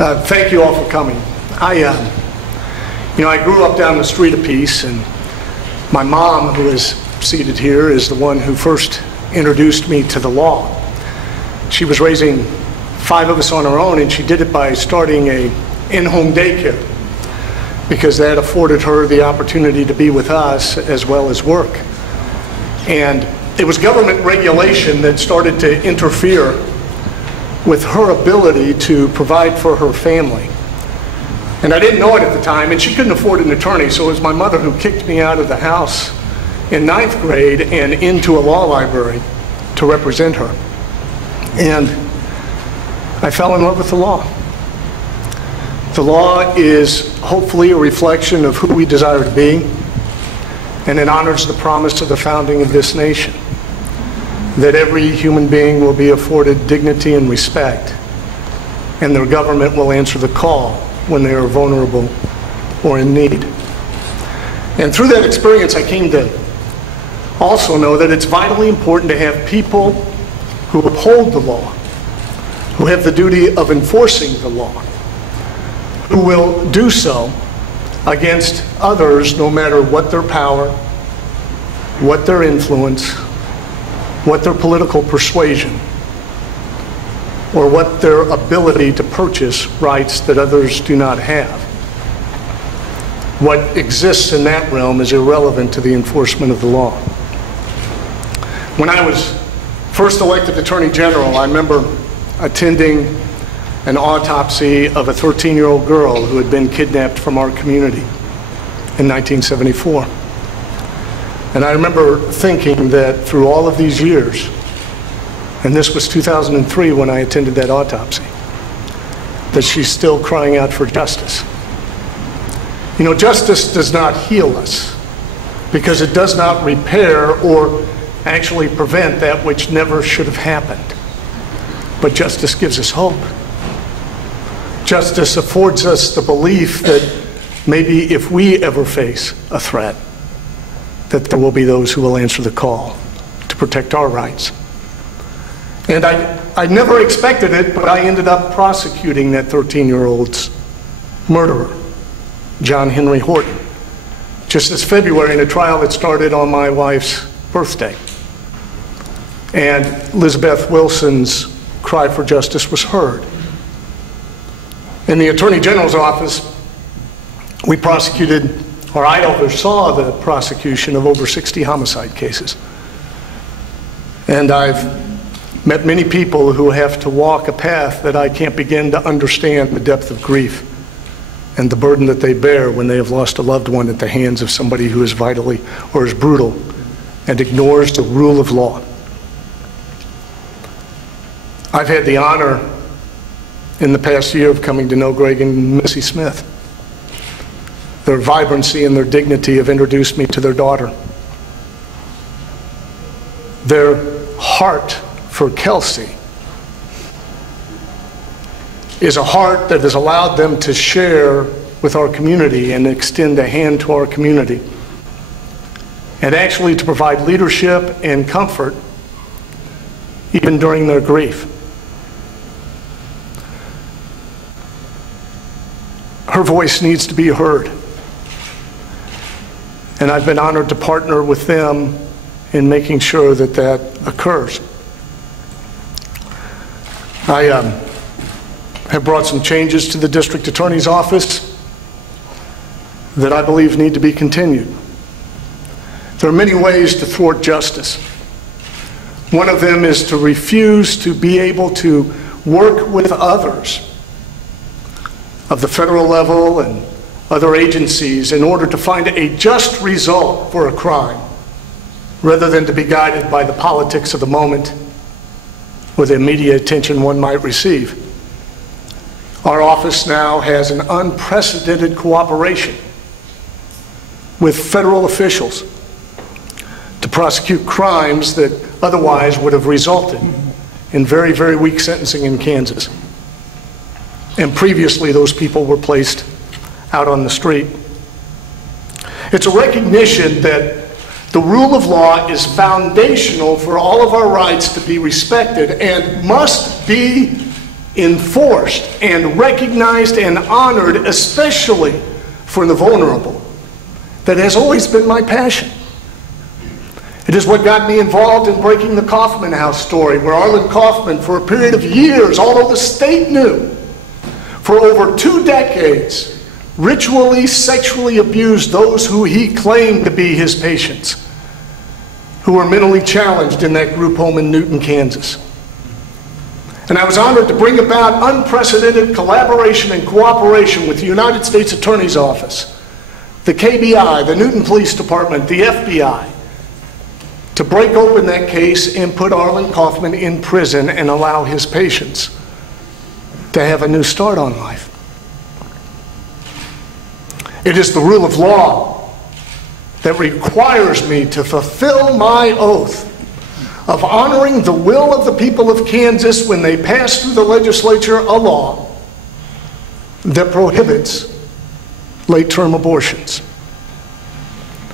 Thank you all for coming. I grew up down the street a piece, and my mom, who is seated here, is the one who first introduced me to the law. She was raising 5 of us on her own, and she did it by starting a in-home daycare, because that afforded her the opportunity to be with us as well as work. And it was government regulation that started to interfere with her ability to provide for her family. And I didn't know it at the time, and she couldn't afford an attorney, so it was my mother who kicked me out of the house in 9th grade and into a law library to represent her. And I fell in love with the law. The law is hopefully a reflection of who we desire to be, and it honors the promise of the founding of this nation, that every human being will be afforded dignity and respect, and their government will answer the call when they are vulnerable or in need. And through that experience, I came to also know that it's vitally important to have people who uphold the law, who have the duty of enforcing the law, who will do so against others no matter what their power, what their influence, what their political persuasion, or what their ability to purchase rights that others do not have. What exists in that realm is irrelevant to the enforcement of the law. When I was first elected Attorney General, I remember attending an autopsy of a 13-year-old girl who had been kidnapped from our community in 1974. And I remember thinking that through all of these years, and this was 2003 when I attended that autopsy, that she's still crying out for justice. You know, justice does not heal us because it does not repair or actually prevent that which never should have happened. But justice gives us hope. Justice affords us the belief that maybe if we ever face a threat, that there will be those who will answer the call to protect our rights. And I never expected it, but I ended up prosecuting that 13-year-old's murderer, John Henry Horton, just this February in a trial that started on my wife's birthday. And Elizabeth Wilson's cry for justice was heard. In the Attorney General's office, we prosecuted, or I oversaw the prosecution of over 60 homicide cases. And I've met many people who have to walk a path that I can't begin to understand the depth of grief and the burden that they bear when they have lost a loved one at the hands of somebody who is vitally or is brutal and ignores the rule of law. I've had the honor in the past year of coming to know Greg and Missy Smith. Their vibrancy and their dignity have introduced me to their daughter. Their heart for Kelsey is a heart that has allowed them to share with our community and extend a hand to our community, and actually to provide leadership and comfort even during their grief. Her voice needs to be heard, and I've been honored to partner with them in making sure that that occurs. I have brought some changes to the district attorney's office that I believe need to be continued. There are many ways to thwart justice. One of them is to refuse to be able to work with others of the federal level and other agencies in order to find a just result for a crime, rather than to be guided by the politics of the moment or the immediate attention one might receive. Our office now has an unprecedented cooperation with federal officials to prosecute crimes that otherwise would have resulted in very, very weak sentencing in Kansas. And previously, those people were placed out on the street. It's a recognition that the rule of law is foundational for all of our rights to be respected and must be enforced, and recognized and honored, especially for the vulnerable, that has always been my passion. It is what got me involved in breaking the Kaufman House story, where Arlen Kaufman, for a period of years, although the state knew, for over 2 decades, ritually sexually abused those who he claimed to be his patients, who were mentally challenged in that group home in Newton, Kansas. And I was honored to bring about unprecedented collaboration and cooperation with the United States Attorney's Office, the KBI, the Newton Police Department, the FBI, to break open that case and put Arlen Kaufman in prison and allow his patients to have a new start on life. It is the rule of law that requires me to fulfill my oath of honoring the will of the people of Kansas when they pass through the legislature a law that prohibits late-term abortions.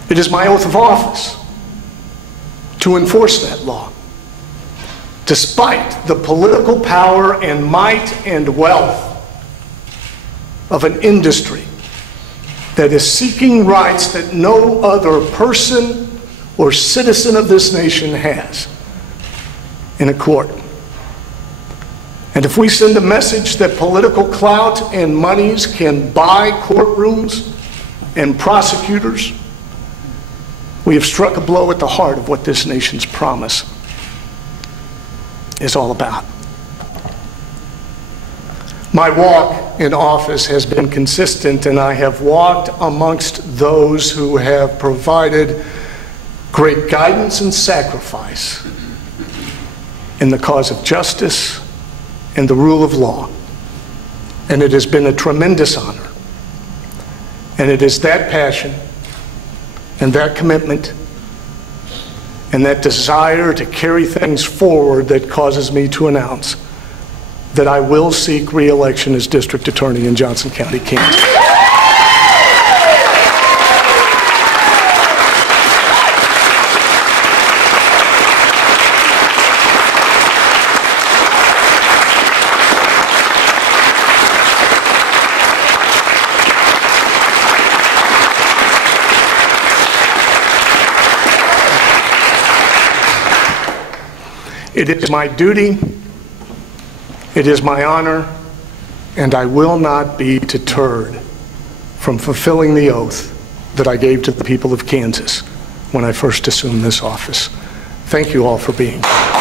It is my oath of office to enforce that law, despite the political power and might and wealth of an industry that is seeking rights that no other person or citizen of this nation has in a court. And if we send a message that political clout and monies can buy courtrooms and prosecutors, we have struck a blow at the heart of what this nation's promise is all about. My walk in office has been consistent, and I have walked amongst those who have provided great guidance and sacrifice in the cause of justice and the rule of law. And it has been a tremendous honor. And it is that passion and that commitment and that desire to carry things forward that causes me to announce that I will seek re-election as District Attorney in Johnson County, Kansas. It is my duty, it is my honor, and I will not be deterred from fulfilling the oath that I gave to the people of Kansas when I first assumed this office. Thank you all for being here.